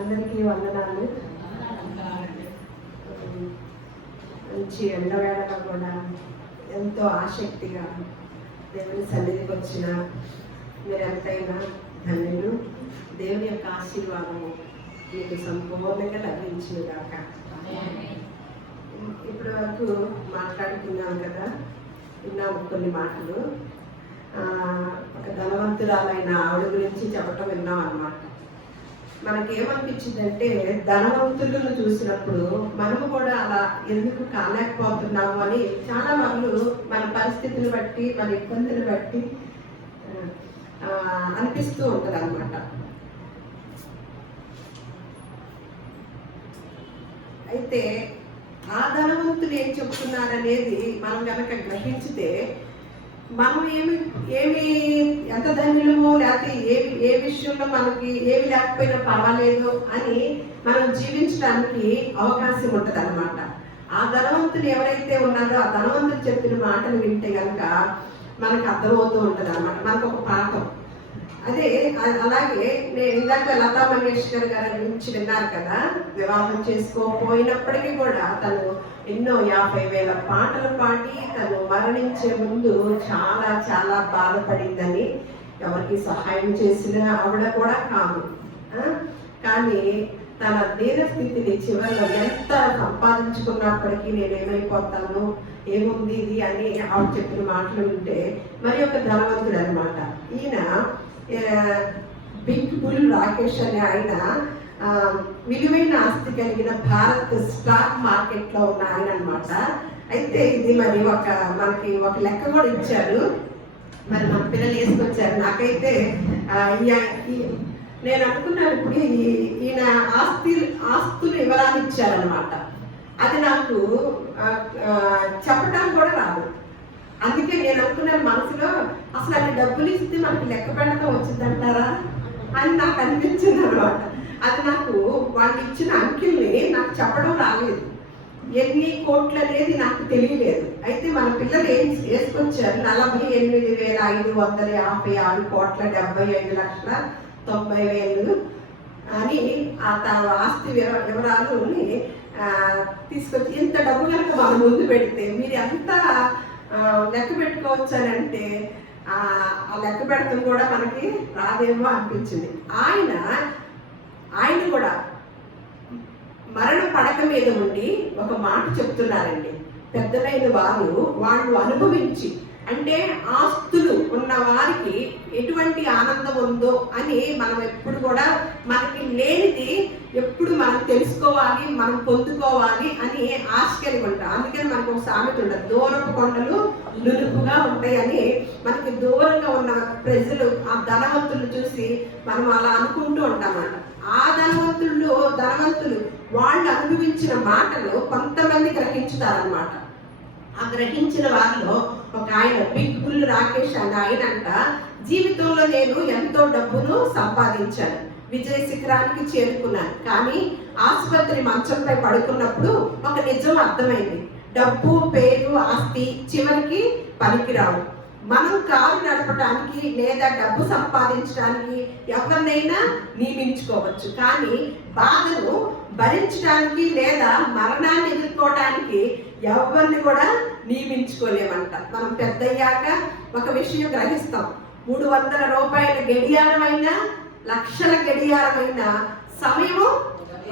అందరికీ వందనాలు. మంచి ఎండవేళగా కూడా ఎంతో ఆసక్తిగా దేవుని సన్నిధికి వచ్చిన మీరు ఎంతైనా ధన్యులు. దేవుని యొక్క ఆశీర్వాదము మీకు సంపూర్ణంగా లభించింది కాక. ఇప్పటి వరకు మాట్లాడుకున్నాం కదా, విన్నాము కొన్ని మాటలు. ఒక ధనవంతురాలైన ఆవిడ గురించి చెప్పటం విన్నాం అన్నమాట. మనకేమనిపించిందంటే ధనవంతులను చూసినప్పుడు మనము కూడా అలా ఎందుకు కాలేకపోతున్నాము అని చాలా మంది మన పరిస్థితిని బట్టి మన ఇబ్బందులు బట్టి అనిపిస్తూ ఉంటుంది అన్నమాట. అయితే ఆ ధనవంతులు ఏం చెప్తున్నారనేది మనం కనుక గ్రహించితే మనం ఏమి ఎంత ధన్యులమో, లేకపోతే ఏ విషయంలో మనకి ఏమి లేకపోయినా పర్వాలేదు అని మనం జీవించడానికి అవకాశం ఉంటుంది అన్నమాట. ఆ ధనవంతులు ఎవరైతే ఉన్నారో ఆ ధనవంతులు చెప్పిన మాటలు వింటే కనుక మనకు అర్థమవుతూ ఉంటుంది అన్నమాట. మనకు ఒక పాఠం అదే. అలాగే నేను ఇందాక లతా మంగేష్కర్ గారి గురించి విన్నారు కదా, వివాహం చేసుకోపోయినప్పటికీ కూడా తను ఎన్నో 50,000 పాటలు పాడి తను మరణించే ముందు చాలా చాలా బాధపడిందని, ఎవరికి సహాయం చేసిన ఆవిడ కూడా కాదు. కానీ తన దీనస్థితిని చివరిలో ఎంత సంపాదించుకున్నప్పటికీ నేనేమైపోతాను, ఏముంది ఇది అని ఆవిడ చెప్పిన మాటలు వింటే మరి ఒక ధనవంతుడు అనమాట. ఈయన బిగ్ బుల్ రాకేష్ అనే ఆయన విలువైన ఆస్తి కలిగిన భారత్ స్టాక్ మార్కెట్ లో ఉన్న ఆయన అనమాట. అయితే ఇది మరి మనకి ఒక లెక్క కూడా ఇచ్చారు, మరి మన పిల్లలు వేసుకొచ్చారు. నాకైతే నేను అనుకున్నాను ఇప్పుడు ఈయన ఆస్తులు వివరాలు ఇచ్చారనమాట. అది నాకు చెప్పడం కూడా రాదు. అందుకే నేను అనుకున్నాను మనసులో, అసలు అన్ని డబ్బులు ఇస్తే మనకి లెక్క పెడతాం వచ్చిందంటారా అని నాకు అనిపించింది అనమాట. అది నాకు వాళ్ళు ఇచ్చిన అంకెల్ని నాకు చెప్పడం రాలేదు, ఎన్ని కోట్లు అనేది నాకు తెలియలేదు. అయితే మన పిల్లలు ఏం వేసుకొచ్చారు, 48,556 కోట్ల 75,90,000 అని ఆ ఆస్తి వివరాలు తీసుకొచ్చి ఇంత డబ్బు కనుక మన ముందు పెడితే మీరు ఎంత లెక్క పెట్టుకోవచ్చు అని అంటే ఆ లెక్క పెడతాం కూడా మనకి రాదేమో అనిపించింది. ఆయన కూడా మరణ పడక మీద ఉండి ఒక మాట చెప్తున్నారండి. పెద్దలైన వాళ్ళు అనుభవించి, అంటే ఆస్తులు ఉన్న వారికి ఎటువంటి ఆనందం ఉందో అని మనం ఎప్పుడు కూడా మనకి లేనిది ఎప్పుడు మనం తెలుసుకోవాలి, మనం పొందుకోవాలి అని ఆశ కలిగి ఉంటాం. అందుకని మనకు ఒక సామెత ఉండదు, దూరపు కొండలు నునుపుగా ఉంటాయని. మనకి దూరంగా ఉన్న ప్రజలు ఆ ధనవంతులు చూసి మనం అలా అనుకుంటూ ఉంటామన్నమాట. ఆ ధనవంతులు వాళ్ళు అనుభవించిన మాటలు కొంతమంది గ్రహించుతారనమాట. ఆ గ్రహించిన వారిలో ఒక ఆయన బిగ్ బుల్ రాకేష్ అని ఆయనంట, జీవితంలో నేను ఎంతో డబ్బును సంపాదించాను, విజయ శిఖరానికి చేరుకున్నాను, కానీ ఆసుపత్రి మంచంపై పడుకున్నప్పుడు ఒక నిజం అర్థమైంది, డబ్బు, పేరు, ఆస్తి చివరికి పనికిరావు. మనం కారు నడపడానికి లేదా డబ్బు సంపాదించడానికి ఎవరినైనా నియమించుకోవచ్చు, కానీ బాధను భరించడానికి లేదా మరణాన్ని ఎదుర్కోవడానికి ఎవరిని కూడా నియమించుకోలేమంట. మనం పెద్దయ్యాక ఒక విషయం గ్రహిస్తాం, 300 రూపాయల గడియారమైన, లక్షల గడియారమైన సమయము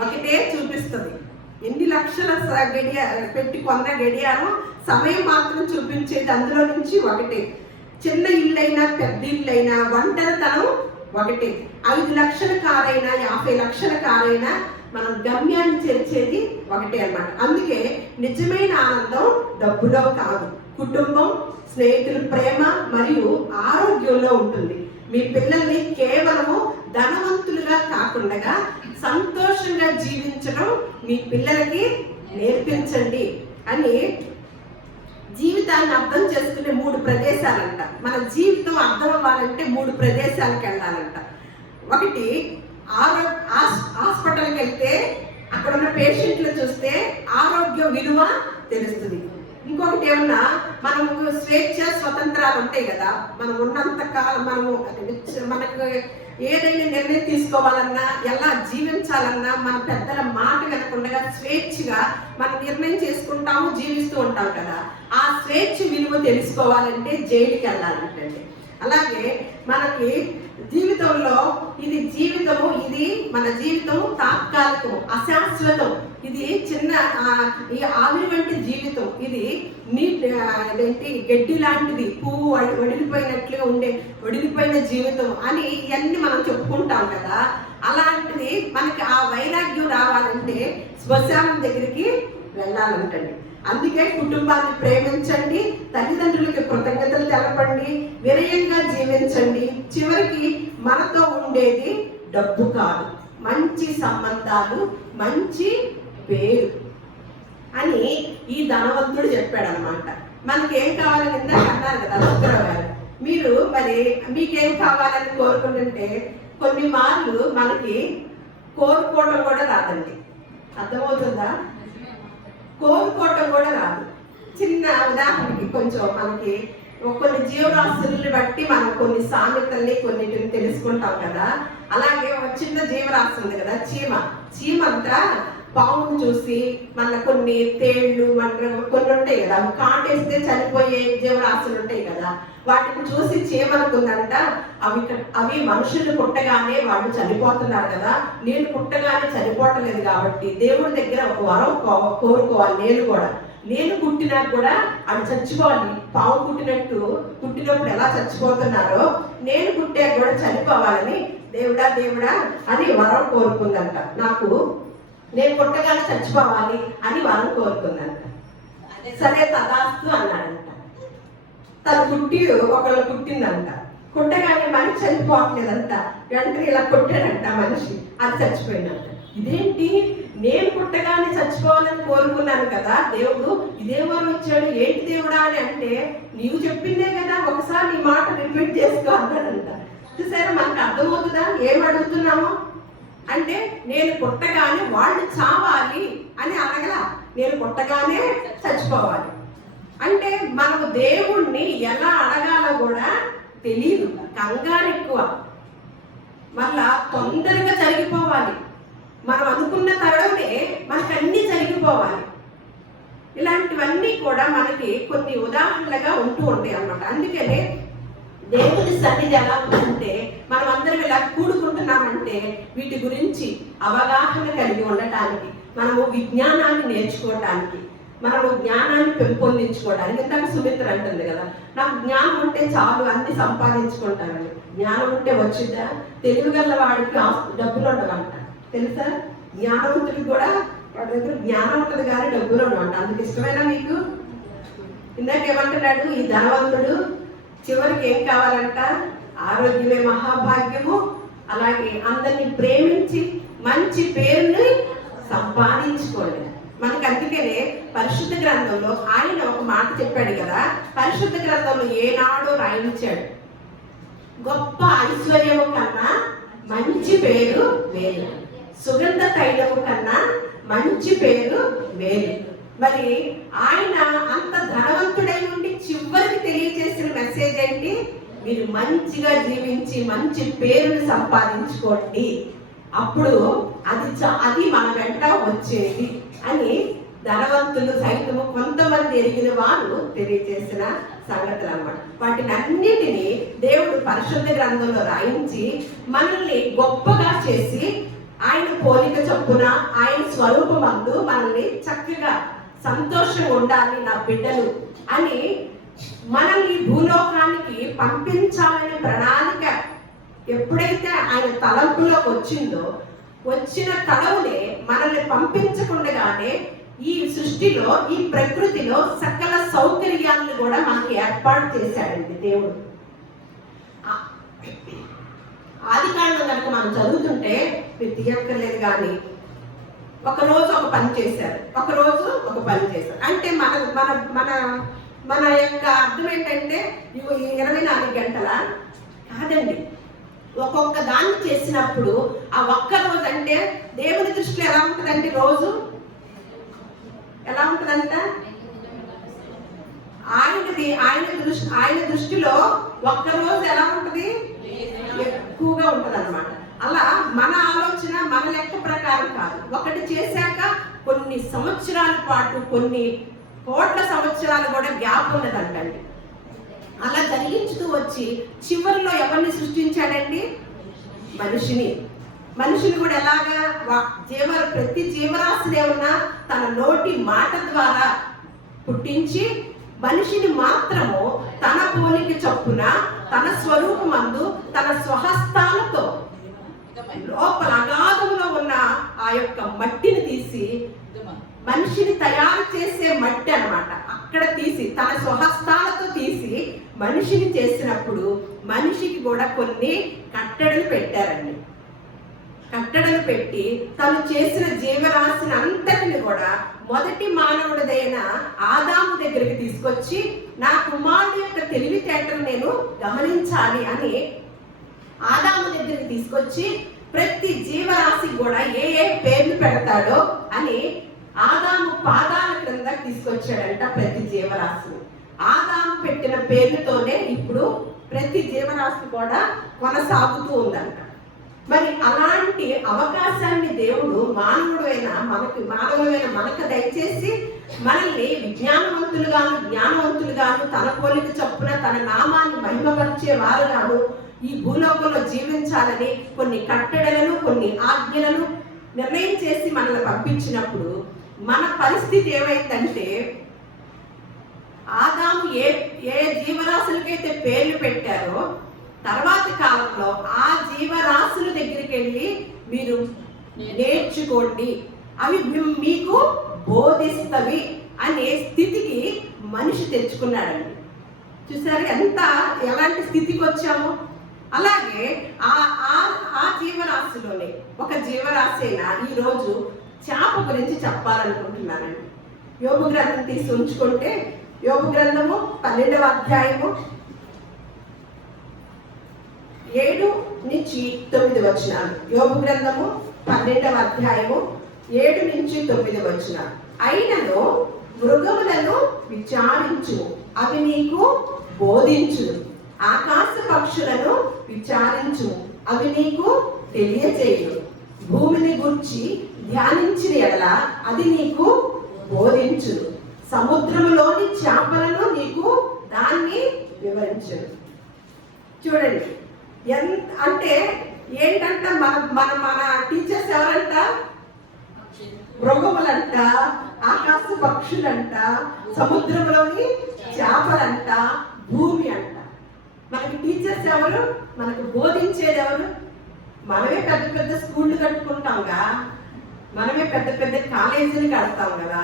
ఒకటే చూపిస్తుంది. ఎన్ని లక్షల పెట్టి కొన్న గడియారం సమయం మాత్రం చూపించేది అందులో నుంచి ఒకటే. చిన్న ఇల్లైనా పెద్ద ఇల్లైనా ఒంటరితనం ఒకటే. 5 లక్షల కారైనా 50 లక్షల కారైనా మనం గమ్యాన్ని చేర్చేది ఒకటే అన్నమాట. అందుకే నిజమైన ఆనందం డబ్బులో కాదు, కుటుంబం, స్నేహితుల ప్రేమ మరియు ఆరోగ్యంలో ఉంటుంది. మీ పిల్లల్ని కేవలము ధనవంతులుగా కాకుండా సంతోషంగా జీవించడం మీ పిల్లలకి నేర్పించండి అని. జీవితాన్ని అర్థం చేసుకునే 3 ప్రదేశాలంట. మన జీవితం అర్థం అవ్వాలంటే 3 ప్రదేశాలకు వెళ్ళాలంట. ఒకటి హాస్పిటల్కి వెళ్తే అక్కడ ఉన్న పేషెంట్లు చూస్తే ఆరోగ్య విలువ తెలుస్తుంది. ఇంకొకటి ఏమన్నా మనము స్వేచ్ఛ స్వతంత్రాలు ఉంటాయి కదా, మనం ఉన్నంత కాలం మనకు ఏదైనా నిర్ణయం తీసుకోవాలన్నా, ఎలా జీవించాలన్నా మన పెద్దల మాట వినకుండా స్వేచ్ఛగా మనం నిర్ణయం చేసుకుంటాము, జీవిస్తూ ఉంటాం కదా. ఆ స్వేచ్ఛ విలువ తెలుసుకోవాలంటే జైలుకి వెళ్ళాలంటండి. అలాగే మనకి జీవితంలో ఇది జీవితము, ఇది మన జీవితం తాత్కాలికము, అశాశ్వతం. ఇది చిన్న ఈ ఆవిరి వంటి జీవితం. ఇది అదేంటి గడ్డి లాంటిది, పువ్వు వడిలిపోయినట్లుగా ఉండే వడిలిపోయిన జీవితం అని ఇవన్నీ మనం చెప్పుకుంటాం కదా. అలాంటిది మనకి ఆ వైరాగ్యం రావాలంటే శ్మశానం దగ్గరికి వెళ్ళాలంటండి. అందుకే కుటుంబాన్ని ప్రేమించండి, తల్లిదండ్రులకి కృతజ్ఞతలు తెలపండి, వినయంగా జీవించండి. చివరికి మనతో ఉండేది డబ్బు కాదు, మంచి సంబంధాలు, మంచి పేరు అని ఈ ధనవంతుడు చెప్పాడు అనమాట. మనకేం కావాలని అన్నారు కదా రుద్రరావు గారు. మీరు మరి మీకేం కావాలని కోరుకుంటుంటే కొన్ని మార్లు మనకి కోరుకోవడం కూడా రాదండి. అర్థమవుతుందా? కోరుకోవటం కూడా రాదు. చిన్న ఉదాహరణకి కొంచెం మనకి కొన్ని జీవరాశుల్ని బట్టి మనం కొన్ని సామెతల్ని కొన్నిటిని తెలుసుకుంటాం కదా. అలాగే ఒక చిన్న జీవరాశి ఉంది కదా, చీమ అంతా పావును చూసి, మన కొన్ని తేళ్లు మన కొన్ని ఉంటాయి కదా, అవి కాటేస్తే చనిపోయే జీవరాశులు ఉంటాయి కదా, వాటిని చూసి చీమనుకుందంట అవి మనుషులు పుట్టగానే వాళ్ళు చనిపోతున్నారు కదా, నేను పుట్టగానే చనిపోవట్లేదు కాబట్టి దేవుడి దగ్గర ఒక వరం కోరుకోవాలి. నేను పుట్టినా కూడా అది చచ్చిపోవాలి. పావు పుట్టినప్పుడు ఎలా చచ్చిపోతున్నారో నేను పుట్టాక కూడా చనిపోవాలని దేవుడా అని వరం కోరుకుందంట. నేను పుట్టగానే చచ్చిపోవాలి అని వరం కోరుకుందంట. సరే తదాస్తు అన్నాడంట. ఒకళ్ళు పుట్టిందంట. పుట్టగానే మనిషి చనిపోవట్లేదంట. వెంటనే ఇలా కొట్టాడంట మనిషి, అది చచ్చిపోయిందంట. ఇదేంటి, నేను పుట్టగానే చచ్చిపోవాలని కోరుకున్నాను కదా, దేవుడు ఇదే వరం ఇచ్చాడు, ఏంటి దేవుడా అని అంటే, నీవు చెప్పిందే కదా, ఒకసారి నీ మాట రిపీట్ చేసుకో అన్నాడంట. చూసారా, మనకు అర్థమవుతుందా ఏం అడుగుతున్నామో? అంటే నేను పుట్టగానే వాళ్ళు చావాలి అని అడగల, నేను పుట్టగానే చచ్చిపోవాలి అంటే మనము దేవుణ్ణి ఎలా అడగాలో కూడా తెలియదు. కంగారు ఎక్కువ, మళ్ళా తొందరగా జరిగిపోవాలి. మనం అనుకున్న తరుణమే మనకు అన్నీ జరిగిపోవాలి. ఇలాంటివన్నీ కూడా మనకి కొన్ని ఉదాహరణలుగా ఉంటూ ఉంటాయి అన్నమాట. అందుకనే దేవుని సన్నిధి ఎలా ఉంటుంటే, మనం అందరం ఇలా కూడుకుంటున్నామంటే వీటి గురించి అవగాహన కలిగి ఉండటానికి, మనము విజ్ఞానాన్ని నేర్చుకోవటానికి, మనము జ్ఞానాన్ని పెంపొందించుకోవడానికి. ఇందాక సుమిత్ర అంటుంది కదా, నాకు జ్ఞానం ఉంటే చాలు అన్ని సంపాదించుకుంటానని. జ్ఞానం ఉంటే వచ్చిద్దా? తెలివిగల వాడికి డబ్బులు ఉండవంట, తెలుసా? జ్ఞానవంతుడికి కూడా వాడి దగ్గర జ్ఞానం ఉంటుంది కానీ డబ్బులు ఉండవంట. అందుకు ఇష్టమైనా మీకు? ఇందాక ఏమంటున్నాడు ఈ ధనవంతుడు? చివరికి ఏం కావాలంట? ఆరోగ్యమే మహాభాగ్యము, అలాగే అందరినీ ప్రేమించి మంచి పేరుని సంపాదించుకోండి. మనకి అందుకనే పరిశుద్ధ గ్రంథంలో ఆయన ఒక మాట చెప్పాడు కదా, పరిశుద్ధ గ్రంథంలో ఏనాడో రాయించాడు, గొప్ప ఐశ్వర్యము కన్నా మంచి పేరు వేరు, సుగంధ తైలము కన్నా మంచి పేరు వేరు. మరి ఆయన అంత ధనవంతుడై ఉండి చివరికి తెలియజేసిన మెసేజ్ ఏంటి? మీరు మంచిగా జీవించి మంచి పేరుని సంపాదించుకోండి, అప్పుడు అది మన వెంట వచ్చేది అని ధనవంతులు సైతము కొంతమంది ఎరిగిన వారు తెలియజేసిన సంగతులు అన్నమాట. వాటిని అన్నిటినీ దేవుడు పరిశుద్ధ గ్రంథంలో రాయించి మనల్ని గొప్పగా చేసి, ఆయన పోలిక చొప్పున ఆయన స్వరూపమందు మనల్ని చక్కగా సంతోషంగా ఉండాలి నా బిడ్డలు అని మనల్ని భూలోకానికి పంపించాలనే ప్రణాళిక ఎప్పుడైతే ఆయన తలంపులోకి వచ్చిన తలవునే మనల్ని పంపించకుండానే ఈ సృష్టిలో, ఈ ప్రకృతిలో సకల సౌకర్యాలను కూడా మనకి ఏర్పాటు చేశాడండి దేవుడు. ఆది కాండం కనుక మనం చదువుతుంటే మీరు తీయక్కర్లేదు కానీ ఒకరోజు ఒక పని చేశారు, ఒకరోజు ఒక పని చేశారు అంటే మన మన మన మన యొక్క అర్థం ఏంటంటే 24 గంటల కాదండి. ఒక్కొక్క దాన్ని చేసినప్పుడు ఆ ఒక్క రోజు అంటే దేవుని దృష్టిలో ఎలా ఉంటుందండి? రోజు ఎలా ఉంటుందంట? ఆయన దృష్టిలో ఒక్క రోజు ఎలా ఉంటుంది? ఎక్కువగా ఉంటుంది. అలా మన ఆలోచన మన లెక్క ప్రకారం కాదు. ఒకటి చేశాక కొన్ని సంవత్సరాల పాటు, కొన్ని కోట్ల సంవత్సరాలు కూడా గ్యాప్ ఉన్నదంటండి. అలా జరిగించుతూ వచ్చి చివరిలో ఎవరిని సృష్టించాడండి? మనిషిని కూడా ఎలాగా ప్రతి జీవరాశిని ఏమన్నా తన నోటి మాట ద్వారా పుట్టించి మనిషిని మాత్రము తన పోలిక చొప్పున తన స్వరూపమందు తన స్వహస్తాలతో లోపల అగాధంలో ఉన్న ఆ యొక్క మట్టిని తీసి, మనిషిని తయారు చేసే మట్టి అన్నమాట, అక్కడ తీసి తన స్వహస్తాలతో తీసి మనిషిని చేసినప్పుడు మనిషికి కూడా కొన్ని కట్టడలు పెట్టారండి. కట్టడలు పెట్టి తను చేసిన జీవరాశిని అంతటిని కూడా మొదటి మానవుడిదైన ఆదాము దగ్గరికి తీసుకొచ్చి నా కుమారుడు యొక్క తెలివితేటలు నేను గమనించాలి అని ఆదాము దగ్గరికి తీసుకొచ్చి ప్రతి జీవరాశికి కూడా ఏ ఏ పేర్లు పెడతాడో అని ఆదాము పాదాల క్రింద తీసుకొచ్చాడంట. ప్రతి జీవరాశిని ఆదాము పెట్టిన పేర్లతోనే ఇప్పుడు ప్రతి జీవరాశి కూడా కొనసాగుతూ ఉందంట. మరి అలాంటి అవకాశాన్ని దేవుడు మానవుడైన మనకు దయచేసి మనల్ని జ్ఞానవంతులుగాను తన పోలిక చొప్పున తన నామాన్ని మహిమపరిచే వారుగాను ఈ భూలోకంలో జీవించాలని కొన్ని కట్టడలను, కొన్ని ఆజ్ఞలను నిర్ణయం చేసి మనల్ని పంపించినప్పుడు మన పరిస్థితి ఏమైందంటే, ఆదాము ఏ జీవరాశులకైతే పేర్లు పెట్టారో తర్వాతి కాలంలో ఆ జీవరాశుల దగ్గరికి వెళ్ళి మీరు నేర్చుకోండి, అవి మీకు బోధిస్తవి అనే స్థితికి మనిషి తెచ్చుకున్నాడండి. చూసారు ఎలాంటి స్థితికి వచ్చామో. అలాగే ఆ జీవరాశిలోనే ఒక జీవరాశి అయినా ఈరోజు చేప గురించి చెప్పాలనుకుంటున్నానండి. యోబు గ్రంథం తీసి ఉంచుకుంటే యోబు గ్రంథము 12వ అధ్యాయము 7-9 వచనాలు. యోబు గ్రంథము 12వ అధ్యాయము 7-9 వచనాలు. అయినను మృగములను విచారించు, అవి నీకు బోధించు. ఆకాశ పక్షులను విచారించు, అవి నీకు తెలియజేయు. భూమిని గురించి ధ్యానించిన ఎడల అది నీకు బోధించు. సముద్రములోని చేపలను నీకు దాన్ని వివరించు. చూడండి అంటే ఏంటంట, మన టీచర్స్ ఎవరంట? మృగములంట, ఆకాశ పక్షులంట, సముద్రంలోని చేపలంట, భూమి అంట. మనకి టీచర్స్ ఎవరు? మనకు బోధించేది ఎవరు? మనమే పెద్ద పెద్ద స్కూళ్ళు కట్టుకుంటాంగా, మనమే పెద్ద పెద్ద కాలేజీలు కడతాం కదా.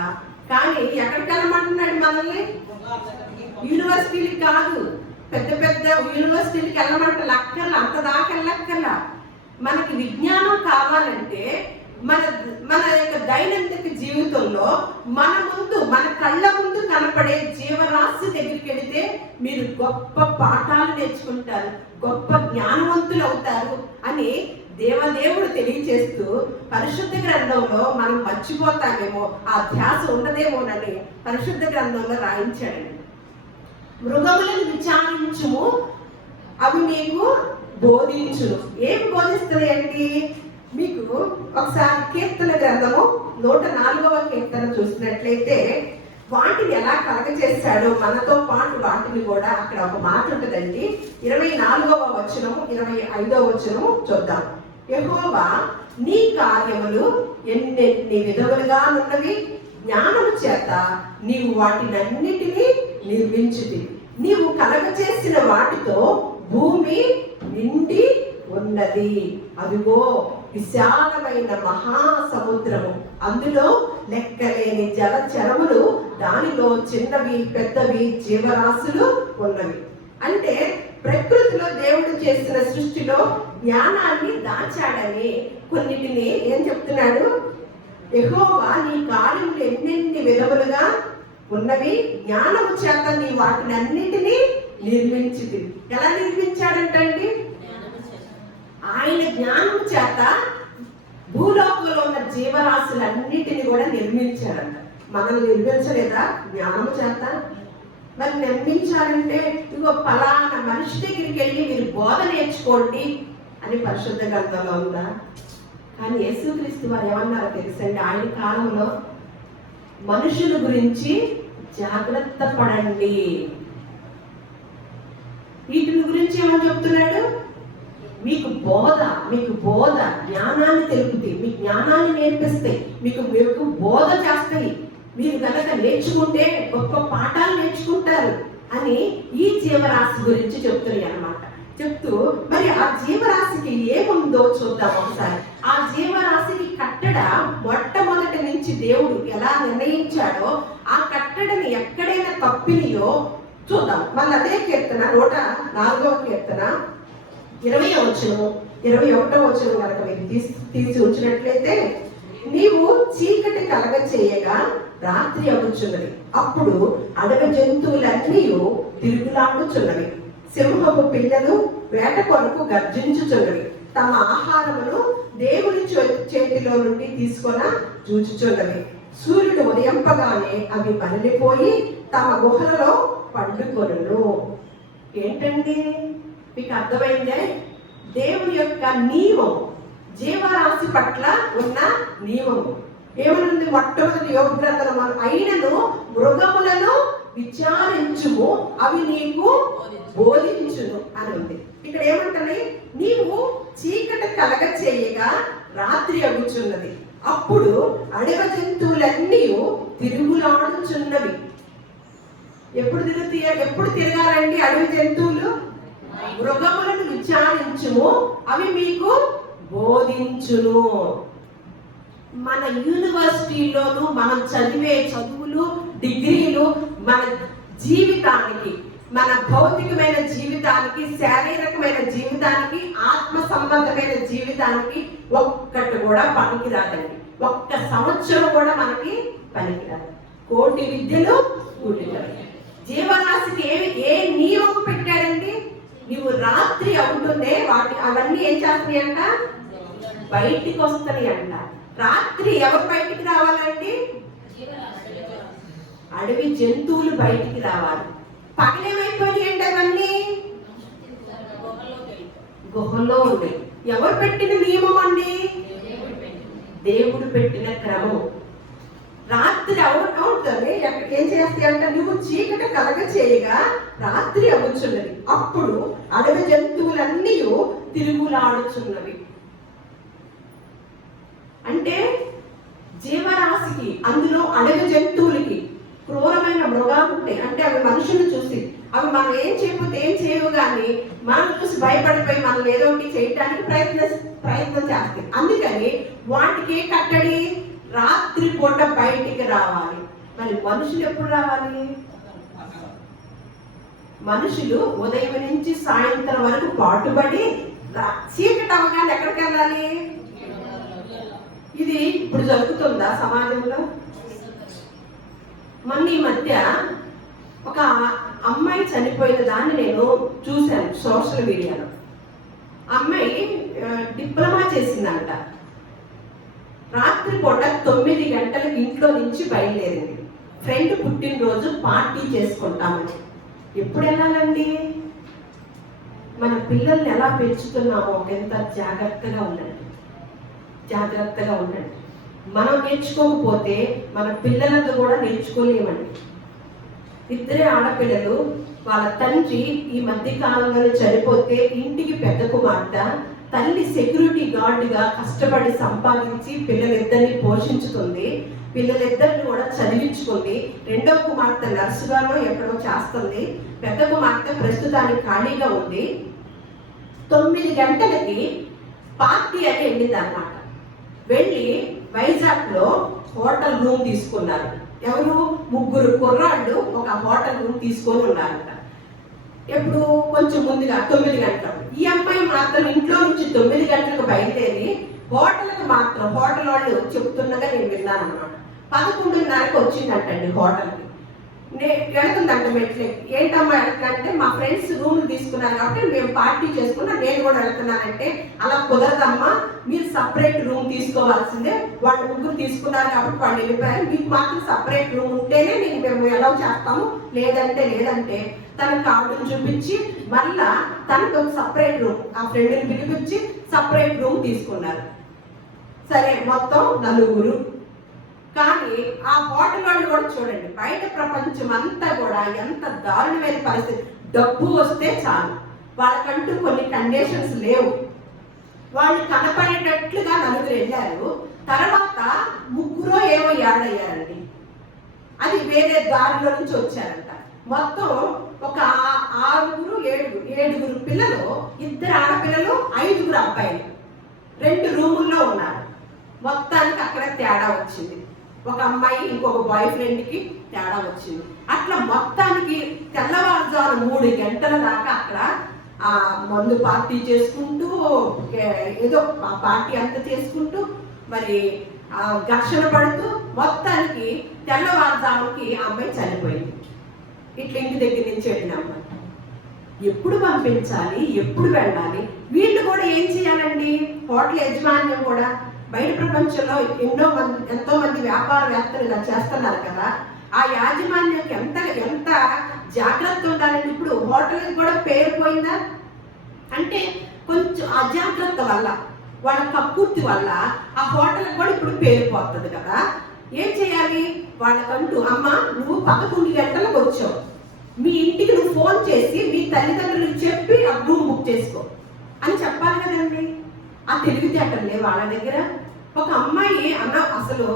కానీ ఎక్కడికి వెళ్ళమంటున్నాడు మనల్ని? యూనివర్సిటీలకు కాదు, పెద్ద పెద్ద యూనివర్సిటీలకు వెళ్ళమంటే అంత దాకా వెళ్ళక్కర్లా. మనకి విజ్ఞానం కావాలంటే మన యొక్క దైనందిక జీవితంలో మన కళ్ళ ముందు కనపడే జీవరాశి దగ్గరికి వెళితే మీరు గొప్ప పాఠాలు నేర్చుకుంటారు, గొప్ప జ్ఞానవంతులు అవుతారు అని దేవదేవుడు తెలియచేస్తూ పరిశుద్ధ గ్రంథంలో మనం మర్చిపోతామేమో, ఆ ధ్యాస ఉండదేమోనని పరిశుద్ధ గ్రంథంలో రాయించాడండి. మృగములను విచారించుము, అవి మీకు బోధించును. ఏం బోధిస్తుంది అండి? మీకు ఒకసారి కీర్తన గ్రంథము 104వ కీర్తన చూసినట్లయితే వాటిని ఎలా కలగజేశాడో మనతో పాటు వాటిని కూడా అక్కడ ఒక మాట ఉంటుందండి. 24వ వచనము 25వ వచనము చూద్దాం. యెహోవా నీ కార్యములు ఎన్నెన్ని విధములుగా ఉన్నవి, జ్ఞానము చేత నీవు వాటినన్నిటినీ నిర్మించితి. నీవు కలగజేసిన వాటితో భూమి నిండి ఉన్నది. అదిగో విశాలమైన మహాసముద్రము, అందులో లెక్కలేని జలచరములు, దానిలో చిన్నవి పెద్దవి జీవరాశులు ఉన్నవి. అంటే ప్రకృతిలో దేవుడు చేసిన సృష్టిలో జ్ఞానాన్ని దాచాడని కొన్నిటిని ఏం చెప్తున్నాడు? యెహోవా నీ కార్యములు ఎన్నెన్ని విధములుగా ఉన్నవి, జ్ఞానము చేత నీ వాటిని అన్నిటినీ నిర్మించింది. ఎలా నిర్మించాడంటండి? ఆయన జ్ఞానం చేత భూలోకంలో ఉన్న జీవరాశులన్నిటిని కూడా నిర్మించాడంట. మనల్ని నిర్మించలేదా జ్ఞానం చేత? మరి నిర్మించాలంటే ఇగో ఫలానా మనిషి దగ్గరికి వెళ్ళి మీరు బోధ నేర్చుకోండి అని పరిశుద్ధ గ్రంథంలో ఉందా? కానీ యేసుక్రీస్తు వారు ఏమన్నారో తెలుసండి, ఆయన కాలంలో మనుషుల గురించి జాగ్రత్త పడండి. వీటి గురించి ఏమని చెప్తున్నాడు? మీకు బోధ జ్ఞానాన్ని తెలుపుతాయి, మీ జ్ఞానాన్ని నేర్పిస్తాయి, మీకు బోధ చేస్తాయి. మీరు కనుక నేర్చుకుంటే గొప్ప పాఠాలు నేర్చుకుంటారు అని ఈ జీవరాశి గురించి చెప్తున్నాయి అన్నమాట. చెప్తూ మరి ఆ జీవరాశికి ఏముందో చూద్దాం ఒకసారి. ఆ జీవరాశికి కట్టడ మొట్టమొదటి నుంచి దేవుడు ఎలా నిర్ణయించాడో ఆ కట్టడని ఎక్కడైనా తప్పినయో చూద్దాం. మళ్ళీ అదే కీర్తన 104వ కీర్తన 20వ వచనం 21వ వచనం కనుక మీరు తీసి ఉంచినట్లయితే, నీవు చీకటి కలగ చేయగా రాత్రి అగుచున్నది, అప్పుడు అడవి జంతువులన్నీ తిరుగులాడుచున్నవి, సింహపు పిల్లలు వేట కొరకు గర్జించుచున్నవి, తమ ఆహారమును దేవుని చేతిలో నుండి తీసుకొని చూచుచున్నవి, సూర్యుడు ఉదయింపగానే అవి బలిపోయి తమ గుహలలో పండుకొనును. ఏంటండి మీకు అర్థమైందే? దేవుని యొక్క నియమం, జీవరాశి పట్ల ఉన్న నియమము ఏమనుంది? మొట్టమొదటి యోగ గ్రంథం, అయినను మృగములను విచారించుము, అవి నీకు బోధించును అని ఉంది. ఇక్కడ ఏమంటది? నీవు చీకటి కలగ చేయగా రాత్రి అగుచున్నది, అప్పుడు అడవి జంతువులన్నీ తిరుగులాడుచున్నవి. ఎప్పుడు తిరగాలండి అడవి జంతువులు? మృగములను విచారించుము, అవి మీకు బోధించును. మన యూనివర్సిటీలోను మనం చదివే చదువులు, డిగ్రీలు మన జీవితానికి, మన భౌతికమైన జీవితానికి, శారీరకమైన జీవితానికి, ఆత్మ సంబంధమైన జీవితానికి ఒక్కటి కూడా పనికిరాదండి. ఒక్క సంవత్సరం కూడా మనకి పనికిరాదు. కోటి విద్యలు కూటిరాదు. జీవరాశికి ఏ నియమం పెట్టాడండి? నువ్వు రాత్రి అవుతుందే అవన్నీ ఏం చేస్తున్నాయి అంట? బయటికి వస్తున్నాయి అంట. రాత్రి ఎవరు బయటికి రావాలండి? అడవి జంతువులు బయటికి రావాలి. పగలేమైపోయాయండి అవన్నీ? గుహలో ఉన్నాయి. ఎవరు పెట్టిన నియమం అండి? దేవుడు పెట్టిన క్రమం. రాత్రి అవుతుంది ఏం చేస్తాయి అంట? నువ్వు చీకటి కలగ చేయగా రాత్రి అవ్వచున్నది, అప్పుడు అడవి జంతువులన్నీ తిరుగులాడుచున్నవి. అంటే జీవరాశికి, అందులో అడవి జంతువులకి క్రూరమైన మృగాలు ఉంటాయి. అంటే అవి మనుషులు చూసి అవి మనం ఏం చేయకపోతే ఏం చేయవు, కానీ మనం చూసి భయపడిపోయి మనం ఏదో ఒకటి చేయడానికి ప్రయత్నం చేస్తాయి. అందుకని వాటికి కట్టడి రాత్రి పూట బయటికి రావాలి. మరి మనుషులు ఎప్పుడు రావాలి? మనుషులు ఉదయం నుంచి సాయంత్రం వరకు పాటుపడి చీకటి అవగానే ఎక్కడికి వెళ్ళాలి? ఇది ఇప్పుడు జరుగుతుందా సమాజంలో? మొన్న ఈ మధ్య ఒక అమ్మాయి చనిపోయిన దాన్ని నేను చూశాను సోషల్ మీడియాలో. అమ్మాయి డిప్లొమా చేసిందంట. రాత్రి పూట 9 గంటలకు ఇంట్లో నుంచి బయలుదేరింది. ఫ్రెండ్ పుట్టినరోజు పార్టీ చేసుకుంటామని. ఎప్పుడు వెళ్ళాలండి? మన పిల్లల్ని ఎలా పెంచుతున్నామో ఎంత జాగ్రత్తగా ఉండండి, జాగ్రత్తగా ఉండండి. మనం నేర్చుకోకపోతే మన పిల్లలతో కూడా నేర్చుకోలేమండి. 2 ఆడపిల్లలు, వాళ్ళ తండ్రి ఈ మధ్య కాలంలో చనిపోతే ఇంటికి పెద్ద కుమార్తె, తల్లి సెక్యూరిటీ గార్డుగా కష్టపడి సంపాదించి పిల్లలిద్దరిని పోషించుతుంది. పిల్లలిద్దరిని కూడా చదివించుకుంది. 2వ కుమార్తె నర్సుగానో ఎక్కడో చేస్తుంది. పెద్ద కుమార్తె ప్రస్తుతానికి ఖాళీగా ఉంది. 9 గంటలకి పార్టీ అని వెళ్ళింది అన్నమాట. వెళ్ళి వైజాగ్ లో హోటల్ రూమ్ తీసుకున్నారు. ఎవరు? 3 కుర్రాళ్ళు ఒక హోటల్ రూమ్ తీసుకొని ఉన్నారంట. ఎప్పుడు? కొంచెం ముందుగా 9 గంటలకు. ఈ అమ్మాయి మాత్రం ఇంట్లో నుంచి 9 గంటలకు బయలుదేరి హోటల్కి మాత్రం, హోటల్ వాళ్ళు చెప్తున్నగా నేను విన్నాను అన్నమాట, 11:30కి వచ్చిందంటండి హోటల్కి. వెళుతుందంట మెట్లు. ఏంటమ్మా వెళ్తుందంటే మా ఫ్రెండ్స్ రూమ్ తీసుకున్నారు కాబట్టి మేము పార్టీ చేసుకున్నా, నేను కూడా వెళ్తున్నానంటే అలా కుదరదమ్మా, మీరు సపరేట్ రూమ్ తీసుకోవాల్సిందే, వాళ్ళు ముగ్గురు తీసుకున్నారు కాబట్టి వాళ్ళు వెళ్ళిపోయారు, మీకు మాత్రం సపరేట్ రూమ్ ఉంటేనే మేము ఎలా చేస్తాము, లేదంటే తన కార్డును చూపించి మళ్ళా తనకు ఒక సపరేట్ రూమ్, ఆ ఫ్రెండ్ని పిలిపించి సపరేట్ రూమ్ తీసుకున్నారు. సరే మొత్తం 4. కానీ ఆ హోటల్ వాళ్ళు కూడా చూడండి, బయట ప్రపంచం అంతా కూడా ఎంత దారుణమైన పరిస్థితి. డబ్బు వస్తే చాలు, వాళ్ళకంటూ కొన్ని కండిషన్స్ లేవు. వాళ్ళు కనపడేటట్లుగా 4 వెళ్ళారు. తర్వాత 3 ఏమో యాడ్ అయ్యారండి. అది వేరే దారిలో నుంచి వచ్చారంట. మొత్తం ఒక 6, 7 పిల్లలు, 2 ఆడపిల్లలు, 5 అబ్బాయిలు 2 రూముల్లో ఉన్నారు. మొత్తానికి అక్కడ తేడా వచ్చింది. ఒక అమ్మాయి ఇంకొక బాయ్ ఫ్రెండ్కి తేడా వచ్చింది. అట్లా మొత్తానికి తెల్లవారుజాము 3 గంటల దాకా అక్కడ ఆ మందు పార్టీ చేసుకుంటూ, ఏదో పార్టీ అంతా చేసుకుంటూ, మరి ఘర్షణ పడుతూ మొత్తానికి తెల్లవారుజాముకి ఆ అమ్మాయి చనిపోయింది. ఇట్లా ఇంటి దగ్గర నుంచి వెళ్ళిన అమ్మాయి. ఎప్పుడు పంపించాలి, ఎప్పుడు వెళ్ళాలి? వీళ్ళు కూడా ఏం చేయాలండి? హోటల్ యాజమాన్యం కూడా బయట ప్రపంచంలో ఎంతో మంది వ్యాపారవేత్తలు ఇలా చేస్తున్నారు కదా, ఆ యాజమాన్యానికి ఎంత జాగ్రత్త ఉండాలండి. ఇప్పుడు హోటల్కి కూడా పేరు పోయిందా అంటే కొంచెం అజాగ్రత్త వల్ల, వాళ్ళ కక్కుర్తి వల్ల ఆ హోటల్కి కూడా ఇప్పుడు పేరు పోతుంది కదా. ఏం చేయాలి? వాళ్ళకంటూ అమ్మ నువ్వు 11 గంటలకు వచ్చావు, మీ ఇంటికి నువ్వు ఫోన్ చేసి మీ తల్లిదండ్రులకు చెప్పి ఆ రూమ్ బుక్ చేసుకో అని చెప్పాలి కదండి. ఆ తెలివితేటలే వాళ్ళ దగ్గర. ఒక అమ్మాయి అసలు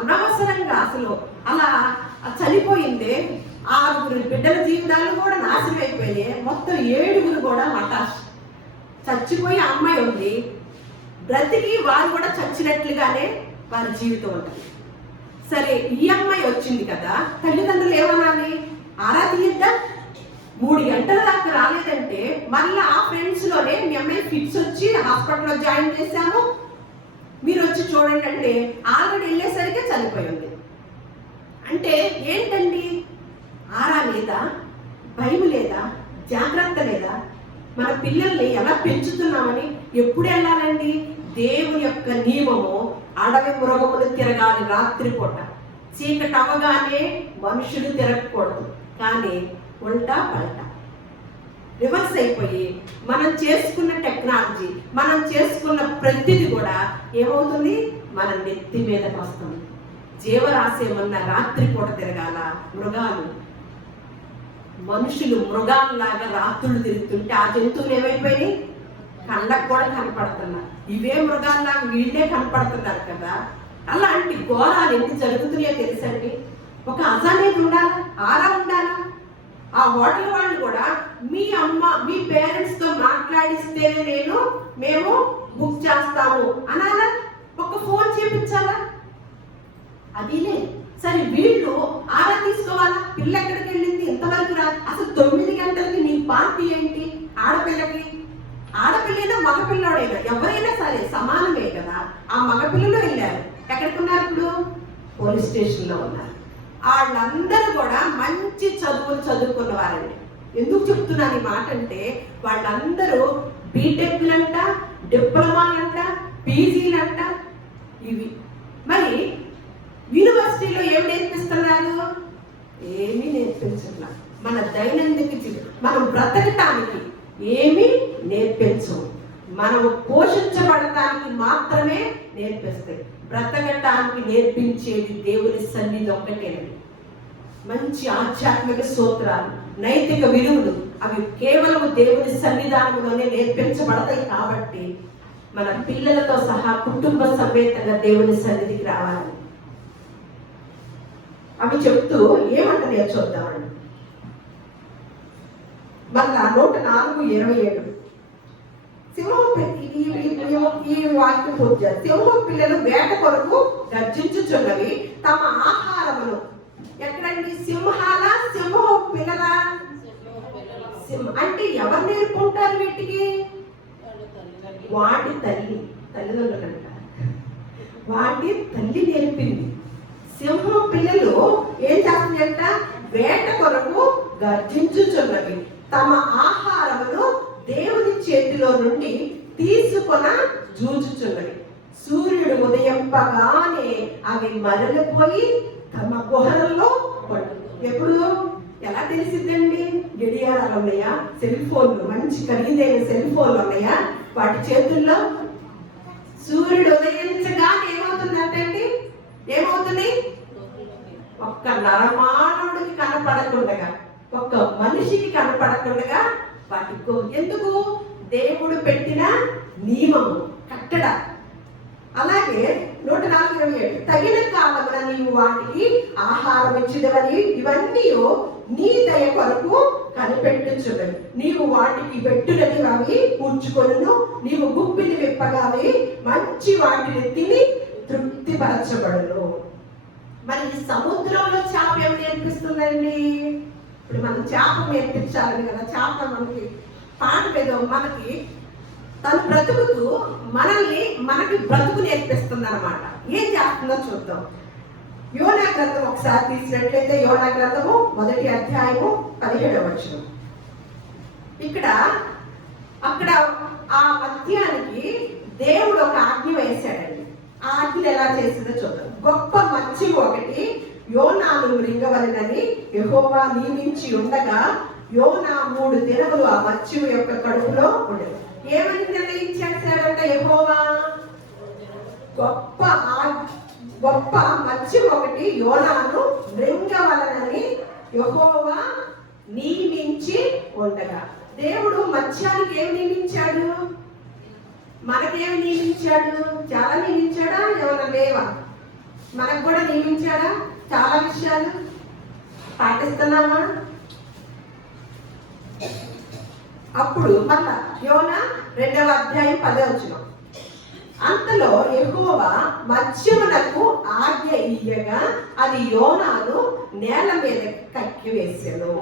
అనవసరంగా అసలు అలా చనిపోయిందే. 6 బిడ్డల జీవితాలు కూడా నాశనం అయిపోయాయి. మొత్తం 7 కూడా మటాష్. చచ్చిపోయి అమ్మాయి ఉంది, బ్రతికి వారు కూడా చచ్చినట్లుగానే వారి జీవితం ఉంటుంది. సరే ఈ అమ్మాయి వచ్చింది కదా, తల్లిదండ్రులు ఏమనాలి? ఆరా తీయద్దా? 3 గంటల దాకా రాలేదంటే మళ్ళీ ఆ ఫ్రెండ్స్ లోనే మీ అమ్మాయి ఫిట్స్ వచ్చి హాస్పిటల్లో జాయిన్ చేశాము, మీరు వచ్చి చూడండి అంటే ఆల్రెడీ వెళ్ళేసరికి చనిపోయింది. అంటే ఏంటండి? ఆరా లేదా? భయం లేదా? జాగ్రత్త లేదా? మన పిల్లల్ని ఎలా పెంచుతున్నామని ఎప్పుడు వెళ్ళాలండి? దేవుని యొక్క నియమము, అడవి మృగములు తిరగాలి రాత్రిపూట, చీకటి అవగానే మనుషులు తిరగకూడదు. కానీ ఉల్టా పల్టా రివర్స్ అయిపోయి మనం చేసుకున్న టెక్నాలజీ, మనం చేసుకున్న ప్రతిది కూడా ఏమవుతుంది? మన నెత్తి మీదకి వస్తుంది. జీవరాశి ఏమన్నా రాత్రిపూట తిరగాల? మృగాలు, మనుషులు మృగాల్లాగా రాత్రులు తిరుగుతుంటే ఆ జంతువులు ఏమైపోయినాయి? కళ్ళకు కూడా కనపడుతున్నారు. ఇవే మృగాల్లాగా వీళ్ళే కనపడుతున్నారు కదా. అలాంటి ఘోరాలు ఎన్ని జరుగుతున్నాయో తెలుసండి. ఒక అజానేది ఉండాలా, ఆరా ఉండాలా. ఆ హోటల్ వాళ్ళు కూడా మీ మీ పేరెంట్స్ తో మాట్లాడిస్తేనే మేము బుక్ చేస్తాము అనాలా? ఒక ఫోన్ చేపించాలా? అది లేదు. సరే వీళ్ళు ఆరా తీసుకోవాలా? పిల్ల ఎక్కడికి వెళ్ళింది ఇంతవరకు రా? అసలు 9 గంటలకి నీ పార్టీ ఏంటి? ఆడపిల్లకి, ఆడపిల్లైనా మగపిల్లోడైనా ఎవరైనా సరే సమానమే కదా. ఆ మగపిల్లలు వెళ్ళారు, ఎక్కడికి ఉన్నారు? ఇప్పుడు పోలీస్ స్టేషన్లో ఉన్నారు. వాళ్ళందరూ కూడా మంచి చదువులు చదువుకున్న వారండి. ఎందుకు చెప్తున్నాను ఈ మాట అంటే, వాళ్ళందరూ బీటెక్లంట, డిప్లొమాలంట, పీజీలంట ఇవి. మరి యూనివర్సిటీలో ఏం నేర్పిస్తున్నారు? ఏమీ నేర్పించట్లా. మన దైనందిక మనం బ్రతకటానికి ఏమీ నేర్పించవు. మనం పోషించబడటానికి మాత్రమే నేర్పిస్తాయి. బ్రతకటానికి నేర్పించేది దేవుని సన్నిధి ఒక్కటేనండి. మంచి ఆధ్యాత్మిక సూత్రాలు, నైతిక విలువలు అవి కేవలం దేవుని సన్నిధానంలోనే నేర్పించబడతాయి. కాబట్టి మన పిల్లలతో సహా కుటుంబ సమేతంగా దేవుని సన్నిధికి రావాలి. అవి చెప్తూ ఏమంటున్నాయో చూద్దామండి. మళ్ళా 104:27 ఈ వాక్యం పూర్తి. సింహం పిల్లలు వేట కొరకు గర్జించుచున్నవి, తమ ఆహారమును ఎక్కడండి? సింహాల, సింహం పిల్లల అంటే ఎవరు నేర్పుకుంటారు వీటికి? వాటి తల్లిదండ్రులు అంట. వాటి తల్లి నేర్పింది. సింహం పిల్లలు ఏం చేస్తుందంట? వేట కొరకు గర్జించుచున్నవి, తమ ఆహారమును దేవుని చేతిలో నుండి తీసుకొన జూచుచున్నవి. సూర్యుడు ఉదయింపగానే అవి మరలిపోయి తమ గుహలలో పడు. ఎప్పుడు ఎలా తెలిసిద్దండి? గడియారాలు ఉన్నాయా? సెల్ ఫోన్లు, మంచి ఖరీదైన సెల్ ఫోన్లు ఉన్నాయా వాటి చేతుల్లో? సూర్యుడు ఉదయించగానే ఏమవుతుందంటే ఏమవుతుంది? ఒక్క నరమానవుడికి కనపడకుండగా, ఒక్క మనిషికి కనపడకుండగా వాటి ఎందుకు? దేవుడు పెట్టిన నియమము, కట్టడ. అలాగే 147 తగిన కాలమున నీవు వాటికి ఆహారం ఇచ్చినవని ఇవన్నీ నీ దయ కొరకు కనిపెట్టుచున్నవి. నీవు వాటికి పెట్టునని అవి కూర్చుకొనును, నీవు గుప్పిని విప్పగావి మంచి వాటిని తిని తృప్తిపరచబడును. మరి సముద్రంలో చేప ఏమి నేర్పిస్తుందండి? ఇప్పుడు మనం చేప నేర్పించాలని కదా, చేప మనకి పాట మీద మనకి తను బ్రతుకుతూ మనకి బ్రతుకు నేర్పిస్తుంది అనమాట. ఏం చేస్తుందో చూద్దాం. యోనా గ్రంథం ఒకసారి తీసినట్లయితే యోనా గ్రంథము 1వ అధ్యాయము 17వ వచనం. అక్కడ ఆ మత్స్యానికి దేవుడు ఒక ఆజ్ఞ వేశాడండి. ఆ ఆజ్ఞ ఎలా చేసిందో చూద్దాం. గొప్ప మత్స్యం ఒకటి యోనాను మృంగవలెనని యెహోవా నియమించి ఉండగా యోనా 3 దినములు ఆ మత్స్యం యొక్క కడుపులో ఉండేది. ఏమని నిర్ణయించాడంట యెహోవా? గొప్ప మత్స్యం ఒకటి యోనాను మృంగవలెనని యెహోవా నియమించి ఉండగా. దేవుడు మత్స్యానికి ఏమి నియమించాడు? మనకేమి నియమించాడు? చాలా నియమించాడా? ఏమన్నా లేవా? మనకు కూడా నియమించాడా? చాలా విషయాలు పాటిస్తున్నామా? అప్పుడు మళ్ళా యోనా 2వ అధ్యాయం 10వ వచనం. అంతలో యెహోవా మత్స్యమునకు ఆజ్ఞ ఇయ్యగా అది యోనాను నేల మీద కక్కి వేసెను.